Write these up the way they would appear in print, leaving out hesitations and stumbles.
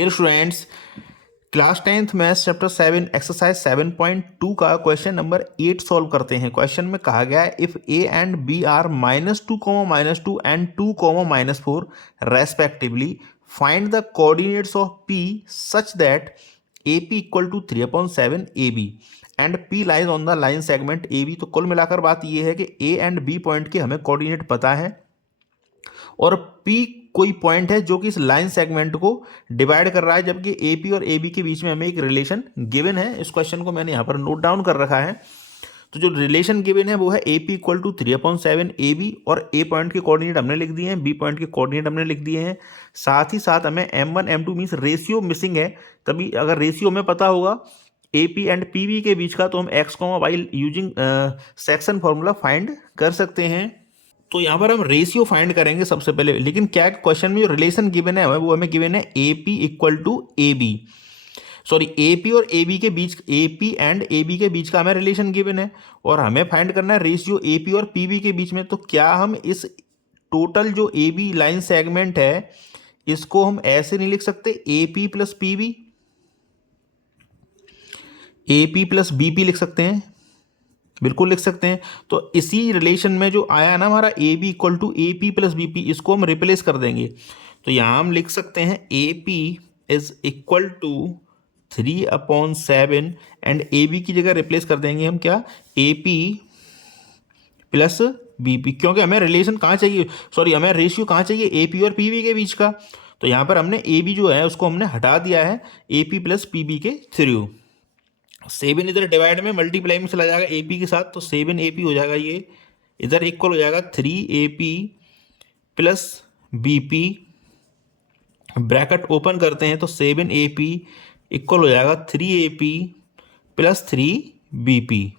Dear students, class 10th maths chapter 7 exercise 7.2 का question number 8 solve करते हैं। Question में कहा गया है if A and B are -2, and 2, -4 respectively, find the coordinates of P such that A P equal to 3/7 A B and P lies on the line segment A B. तो कुल मिलाकर बात यह है कि ए एंड बी पॉइंट के हमें coordinate पता है और P कोई पॉइंट है जो कि इस लाइन सेगमेंट को डिवाइड कर रहा है, जबकि AP और AB के बीच में हमें एक रिलेशन गिवन है। इस क्वेश्चन को मैंने यहाँ पर नोट डाउन कर रखा है। तो जो रिलेशन गिवन है वो है AP इक्वल टू 3/7 AB, और A पॉइंट के कोऑर्डिनेट हमने लिख दिए हैं, B पॉइंट के कोऑर्डिनेट हमने लिख दिए हैं। साथ ही साथ हमें M1 M2 means ratio missing है। तभी अगर रेशियो हमें पता होगा AP एंड PB के बीच का, तो हम x, y using section formula find कर सकते हैं। तो यहाँ पर हम रेशियो फाइंड करेंगे सबसे पहले, लेकिन क्या क्वेश्चन में जो रिलेशन गिवन है वो हमें गिवन है AP equal to AB, sorry AP और AB के बीच, AP एंड AB के बीच का हमें रिलेशन गिवन है और हमें फाइंड करना है रेशियो AP और PB के बीच में। तो क्या हम इस टोटल जो AB लाइन सेगमेंट है इसको हम ऐसे नहीं लिख सकते AP plus PB, AP plus BP लिख सकते हैं? बिल्कुल लिख सकते हैं। तो इसी रिलेशन में जो आया ना हमारा A B equal to A P plus B P, इसको हम रिप्लेस कर देंगे। तो यहाँ हम लिख सकते हैं A P is equal to 3/7 and A B की जगह रिप्लेस कर देंगे हम क्या, A P plus B P, क्योंकि हमें रिलेशन कहाँ चाहिए, सॉरी हमें रेशियो कहाँ चाहिए, ए पी और पी बी के बीच का। तो यहाँ पर हमने ए बी जो है उसको हमने हटा दिया है A P plus P B के थ्रू। 7 इधर डिवाइड में मल्टीप्लाई में चला जाएगा AP के साथ, तो 7AP हो जाएगा, ये इधर इक्वल हो जाएगा 3AP plus BP, bracket open करते हैं तो 7AP इक्वल हो जाएगा 3AP प्लस 3BP।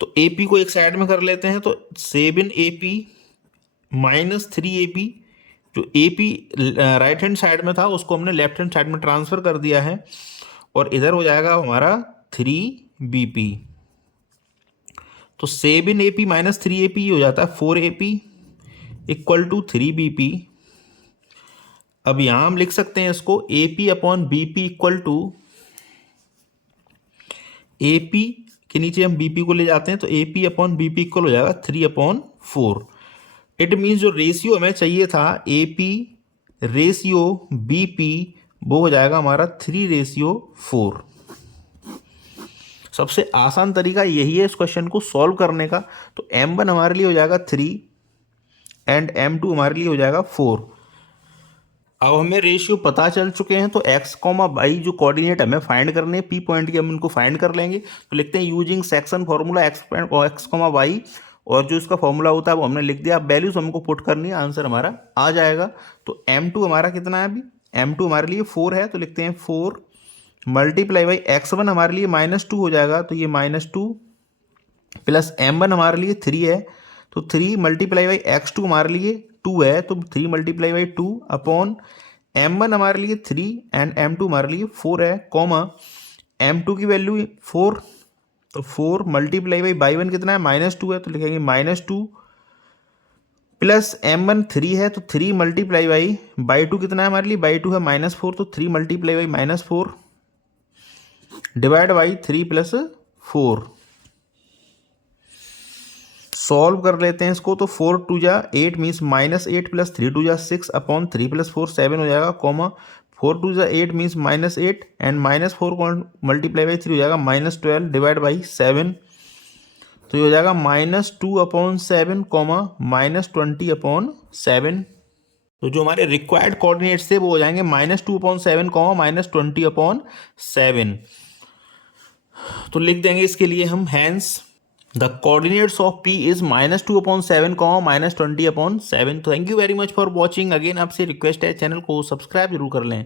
तो AP को एक साइड में कर लेते हैं, तो 7AP माइनस 3AP, जो AP राइट हैंड साइड में था उसको हमने लेफ्ट हैंड साइड में ट्रांसफर कर दिया है, और इधर हो जाएगा हमारा 3BP। तो 7AP माइनस 3AP हो जाता है 4AP इक्वल टू 3BP। अब यहाँ हम लिख सकते हैं इसको AP upon BP equal to, AP के नीचे हम BP को ले जाते हैं, तो AP अपॉन BP इक्वल हो जाएगा 3/4। इट मीन्स जो रेशियो हमें चाहिए था AP रेशियो BP, वो हो जाएगा हमारा 3/4। सबसे आसान तरीका यही है इस क्वेश्चन को सॉल्व करने का। तो M1 हमारे लिए हो जाएगा 3 एंड M2 हमारे लिए हो जाएगा 4। अब हमें रेशियो पता चल चुके हैं, तो x, y जो कोऑर्डिनेट हमें फाइंड करने हैं P पॉइंट के, हम इनको फाइंड कर लेंगे। तो लिखते हैं using section formula x, y, और जो इसका फॉर्मूला होता है वो हमने लिख दिया। अब वैल्यूज हमको पुट करनी है, आंसर हमारा आ जाएगा। तो M2 हमारा कितना है, अभी M2 हमारे लिए 4 है, तो लिखते हैं 4 मल्टीप्लाई बाई x1 हमारे लिए -2 हो जाएगा, तो ये -2 प्लस M1 हमारे लिए 3 है, तो 3 मल्टीप्लाई बाई x2 हमारे लिए 2 है, तो 3 मल्टीप्लाई बाई 2 अपॉन M1 हमारे लिए 3 एंड M2 हमारे लिए 4 है, कॉमा M2 की वैल्यू 4, तो 4 मल्टीप्लाई बाई y1 कितना है, -2 है, तो लिखेंगे -2 प्लस M1 3 है, तो 3 मल्टीप्लाई बाई 2 कितना है हमारे लिए, बाई 2 है -4, तो 3 multiply by -4 divide by 3 plus 4। Solve कर लेते हैं इसको, तो 4 2 जा 8 मीन्स -8 प्लस 3 2 जा 6 अपॉन 3 प्लस 4 7 हो जाएगा, कॉमा 4 2 जा 8 मीन्स -8 एंड -4 को मल्टीप्लाई बाई 3 हो जाएगा -12 डिवाइड बाई 7, तो ये हो जाएगा -2/7 कॉमा -20/7। तो जो हमारे रिक्वायर्ड कोऑर्डिनेट्स थे वो हो जाएंगे -2/7 कॉमा -20/7। तो लिख देंगे इसके लिए हम, hence the coordinates of P is -2/7 comma -20/7। तो thank you very much for watching. Again आपसे रिक्वेस्ट है चैनल को सब्सक्राइब जरूर कर लें।